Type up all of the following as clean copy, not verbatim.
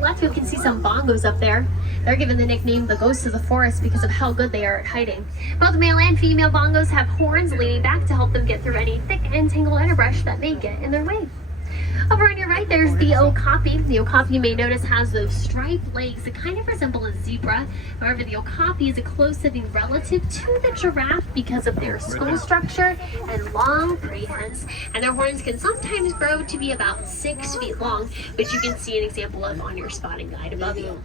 left, you can see some bongos up there. They're given the nickname the ghosts of the forest because of how good they are at hiding. Both male and female bongos have horns leaning back to help them get through any thick and tangled underbrush that may get in their way. Over on your right, there's the okapi. The okapi, you may notice, has those striped legs that kind of resemble a zebra. However, the okapi is a close-living relative to the giraffe because of their skull structure and long prehens. And their horns can sometimes grow to be about 6 feet long, which you can see an example of on your spotting guide above you.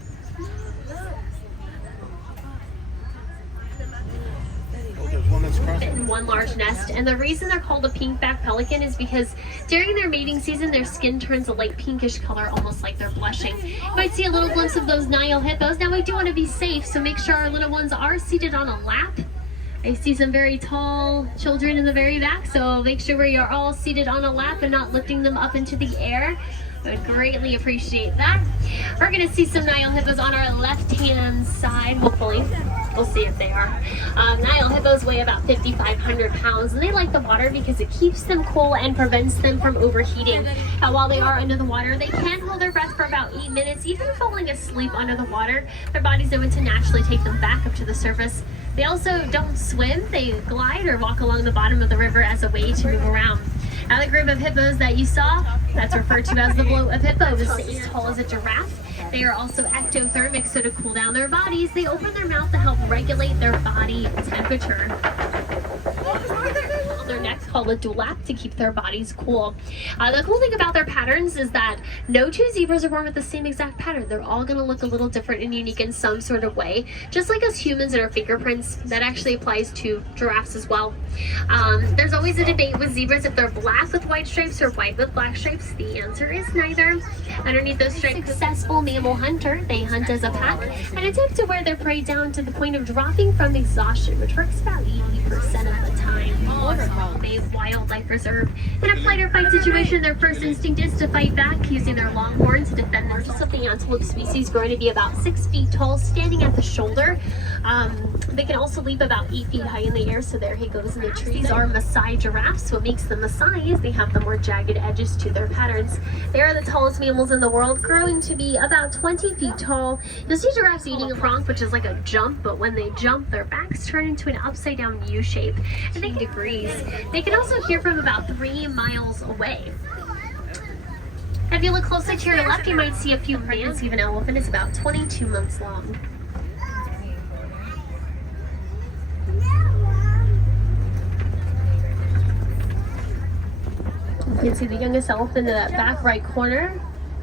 Fit in one large nest, and the reason they're called a pink-backed pelican is because during their mating season their skin turns a light pinkish color, almost like they're blushing. You might see a little glimpse of those Nile hippos. Now we do want to be safe, so make sure our little ones are seated on a lap. I see some very tall children in the very back, so make sure we are all seated on a lap and not lifting them up into the air. I would greatly appreciate that. We're going to see some Nile hippos on our left-hand side, hopefully. We'll see if they are. Nile hippos weigh about 5,500 pounds, and they like the water because it keeps them cool and prevents them from overheating. While they are under the water, they can hold their breath for about 8 minutes, even falling asleep under the water. Their bodies know when to naturally take them back up to the surface. They also don't swim. They glide or walk along the bottom of the river as a way to move around. Now the group of hippos that you saw, that's referred to as the bloat of hippo, is as tall as a giraffe. They are also ectothermic, so to cool down their bodies, they open their mouth to help regulate their body temperature. Their necks called a dewlap to keep their bodies cool. The cool thing about their patterns is that no two zebras are born with the same exact pattern. They're all going to look a little different and unique in some sort of way. Just like us humans and our fingerprints, that actually applies to giraffes as well. There's always a debate with zebras if they're black with white stripes or white with black stripes. The answer is neither. Underneath those stripes, successful mammal hunter, they hunt as a pack and attempt to wear their prey down to the point of dropping from exhaustion, which works about 80% of the time. A wildlife reserve. In a flight or fight situation, their first instinct is to fight back using their long horns to defend themselves. Of the antelope species, growing to be about 6 feet tall, standing at the shoulder. They can also leap about 8 feet high in the air, so there he goes in the trees. These are Maasai giraffes. What makes them Maasai is they have the more jagged edges to their patterns. They are the tallest mammals in the world, growing to be about 20 feet tall. You'll see giraffes eating a bronc, which is like a jump, but when they jump, their backs turn into an upside down U shape. And they degrees. They can also hear from about 3 miles away. If you look closely to your left, you might see a few pregnancy of an elephant. It's about 22 months long. You can see the youngest elephant in that back right corner.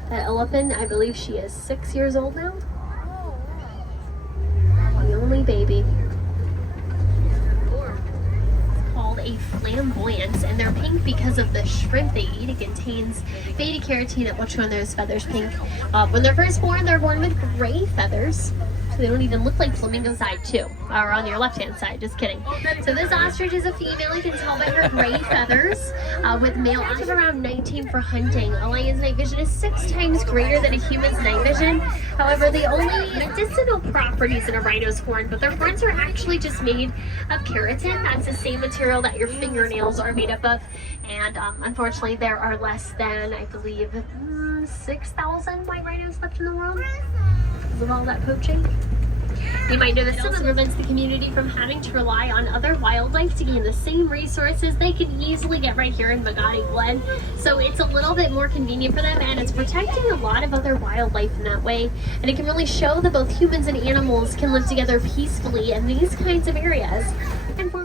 That elephant, I believe she is 6 years old now. The only baby. A flamboyance, and they're pink because of the shrimp they eat. It contains beta carotene that will turn those feathers pink. When they're first born, they're born with gray feathers, so they don't even look like flamingo side 2, or on your left hand side, just kidding. So this ostrich is a female, you can tell by her gray feathers, with male eyes of around 19 for hunting. A lion's night vision is 6 times greater than a human's night vision. However, the only medicinal properties in a rhino's horn, but their horns are actually just made of keratin. That's the same material that your fingernails are made up of, and unfortunately there are less than, I believe, 6,000 white rhinos left in the world because of all that poaching. You might know that some of it prevents the community from having to rely on other wildlife to gain the same resources they can easily get right here in Magadi Glen. So it's a little bit more convenient for them, and it's protecting a lot of other wildlife in that way. And it can really show that both humans and animals can live together peacefully in these kinds of areas. And for